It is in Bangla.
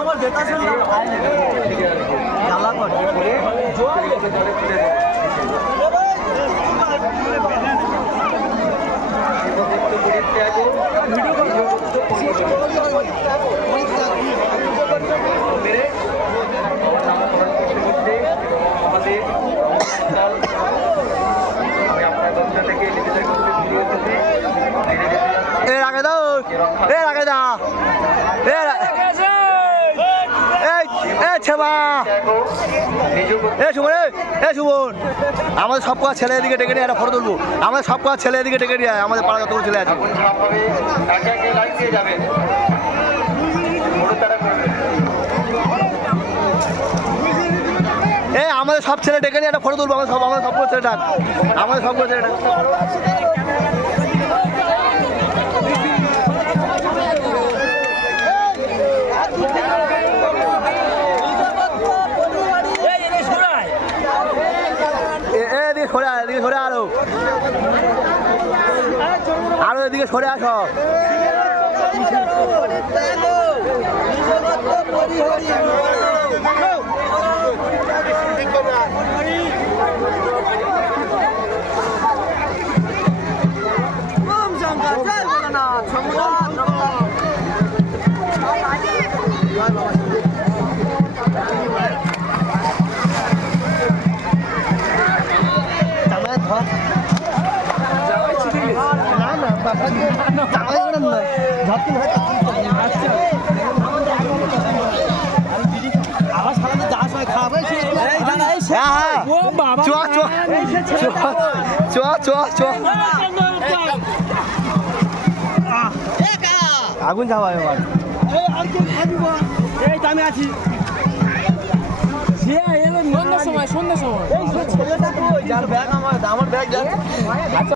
আমার বেটা সুমন আমাদের সব কটা ছেলে এদিকে ডেকে নিয়ে একটা ফটো তুলবো। আমাদের সব কটা ছেলে এদিকে ডেকে নিয়ে আমাদের পাড়া যতগুলো ছেলে আছে আমাদের সব ছেলে ডেকে নিয়ে একটা ফটো তুলবো। আমাদের সবগুলো ছেলে ডাক, আমাদের সবগুলো ছেলে ডাক। আরো এদিকে সরে আসো। আগুন যাওয়া এবার আমি আছি সন্ধ্যার সময় যার ব্যাগ আমার ব্যাগ